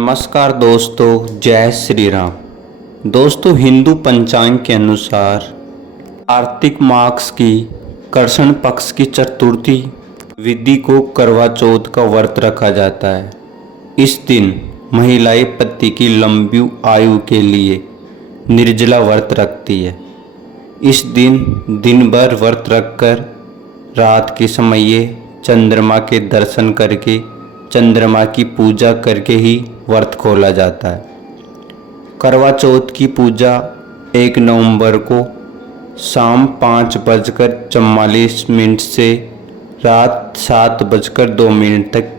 नमस्कार दोस्तों, जय श्री राम। दोस्तों, हिंदू पंचांग के अनुसार कार्तिक मास की कृष्ण पक्ष की चतुर्थी विधि को करवा चौथ का व्रत रखा जाता है। इस दिन महिलाएं पति की लंबी आयु के लिए निर्जला व्रत रखती है। इस दिन भर व्रत रखकर रात के समय चंद्रमा के दर्शन करके चंद्रमा की पूजा करके ही व्रत खोला जाता है। करवा चौथ की पूजा 1 नवंबर को शाम 5:44 से रात 7:02 तक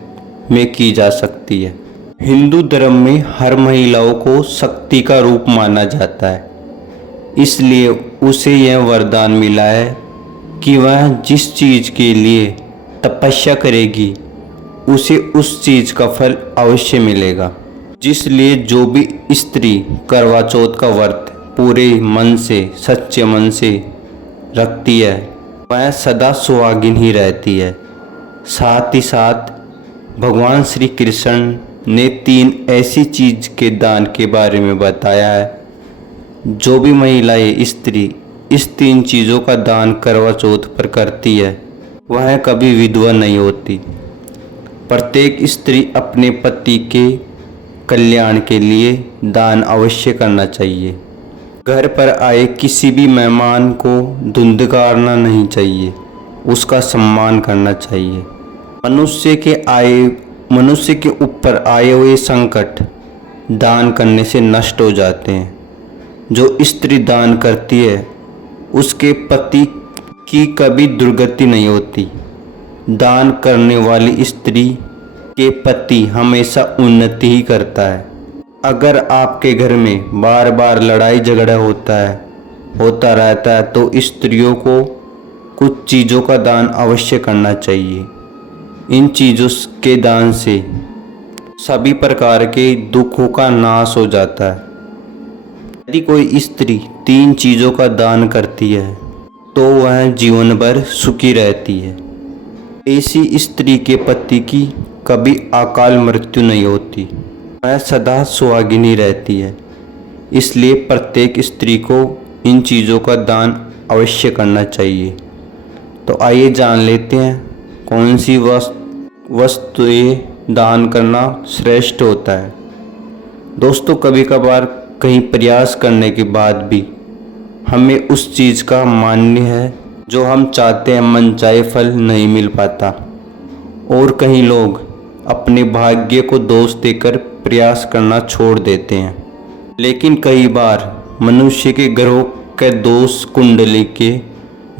में की जा सकती है। हिंदू धर्म में हर महिलाओं को शक्ति का रूप माना जाता है, इसलिए उसे यह वरदान मिला है कि वह जिस चीज़ के लिए तपस्या करेगी उसे उस चीज़ का फल अवश्य मिलेगा। जिसलिए जो भी स्त्री करवा चौथ का व्रत पूरे मन से, सच्चे मन से रखती है, वह सदा सुहागिन ही रहती है। साथ ही साथ भगवान श्री कृष्ण ने 3 ऐसी चीज़ के दान के बारे में बताया है। जो भी महिलाएं स्त्री इस 3 चीज़ों का दान करवा चौथ पर करती है, वह कभी विधवा नहीं होती। प्रत्येक स्त्री अपने पति के कल्याण के लिए दान अवश्य करना चाहिए। घर पर आए किसी भी मेहमान को धुंधकारना नहीं चाहिए, उसका सम्मान करना चाहिए। मनुष्य के ऊपर आए हुए संकट दान करने से नष्ट हो जाते हैं। जो स्त्री दान करती है उसके पति की कभी दुर्गति नहीं होती। दान करने वाली स्त्री के पति हमेशा उन्नति ही करता है। अगर आपके घर में बार बार लड़ाई झगड़ा होता रहता है तो स्त्रियों को कुछ चीज़ों का दान अवश्य करना चाहिए। इन चीज़ों के दान से सभी प्रकार के दुखों का नाश हो जाता है। यदि कोई स्त्री 3 चीज़ों का दान करती है तो वह जीवन भर सुखी रहती है। ऐसी स्त्री के पति की कभी अकाल मृत्यु नहीं होती, वह सदा सुहागिनी रहती है। इसलिए प्रत्येक स्त्री को इन चीज़ों का दान अवश्य करना चाहिए। तो आइए जान लेते हैं कौन सी वस्तुएं दान करना श्रेष्ठ होता है। दोस्तों, कभी कभार कहीं प्रयास करने के बाद भी हमें उस चीज़ का मान्य है जो हम चाहते हैं मनचाहे फल नहीं मिल पाता, और कहीं लोग अपने भाग्य को दोष देकर प्रयास करना छोड़ देते हैं। लेकिन कई बार मनुष्य के ग्रहों के दोष, कुंडली के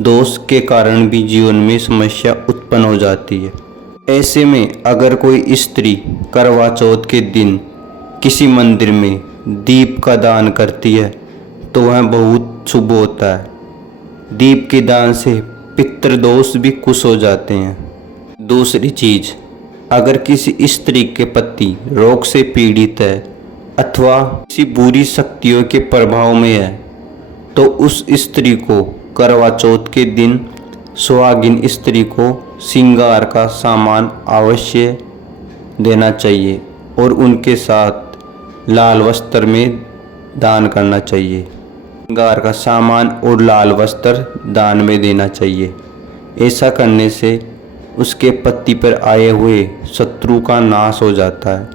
दोष के कारण भी जीवन में समस्या उत्पन्न हो जाती है। ऐसे में अगर कोई स्त्री करवा चौथ के दिन किसी मंदिर में दीप का दान करती है तो वह बहुत शुभ होता है। दीप के दान से पितृदोष भी खुश हो जाते हैं। दूसरी चीज़, अगर किसी स्त्री के पति रोग से पीड़ित है अथवा किसी बुरी शक्तियों के प्रभाव में है तो उस स्त्री को करवा चौथ के दिन सुहागिन स्त्री को श्रृंगार का सामान अवश्य देना चाहिए और उनके साथ लाल वस्त्र में दान करना चाहिए। श्रृंगार का सामान और लाल वस्त्र दान में देना चाहिए। ऐसा करने से उसके पति पर आए हुए शत्रु का नाश हो जाता है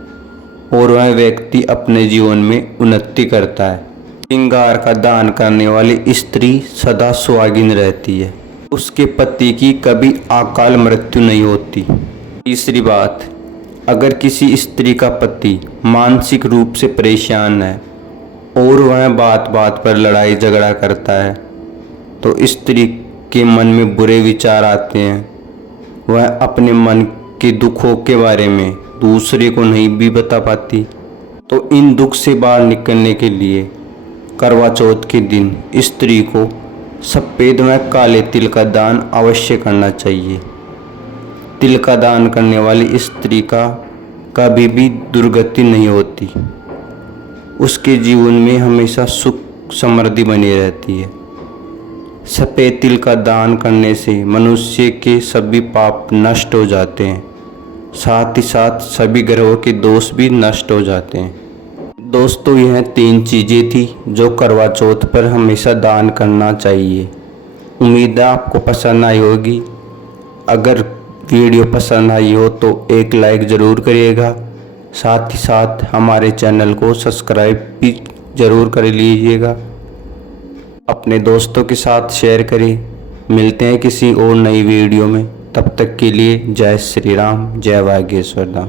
और वह व्यक्ति अपने जीवन में उन्नति करता है। श्रृंगार का दान करने वाली स्त्री सदा सुहागिन रहती है, उसके पति की कभी अकाल मृत्यु नहीं होती। तीसरी बात, अगर किसी स्त्री का पति मानसिक रूप से परेशान है और वह बात बात पर लड़ाई झगड़ा करता है तो स्त्री के मन में बुरे विचार आते हैं। वह अपने मन के दुखों के बारे में दूसरे को नहीं भी बता पाती। तो इन दुख से बाहर निकलने के लिए करवा चौथ के दिन स्त्री को सफ़ेद व काले तिल का दान अवश्य करना चाहिए। तिल का दान करने वाली स्त्री का कभी भी दुर्गति नहीं होती, उसके जीवन में हमेशा सुख समृद्धि बनी रहती है। सफ़ेद तिल का दान करने से मनुष्य के सभी पाप नष्ट हो जाते हैं। साथ ही साथ सभी ग्रहों के दोष भी नष्ट हो जाते हैं। दोस्तों, यह 3 चीज़ें थी जो करवा चौथ पर हमेशा दान करना चाहिए। उम्मीद है आपको पसंद आई होगी। अगर वीडियो पसंद आई हो तो एक लाइक ज़रूर करिएगा। साथ ही साथ हमारे चैनल को सब्सक्राइब भी ज़रूर कर लीजिएगा। अपने दोस्तों के साथ शेयर करें। मिलते हैं किसी और नई वीडियो में। तब तक के लिए जय श्री राम, जय वागेश्वर धाम।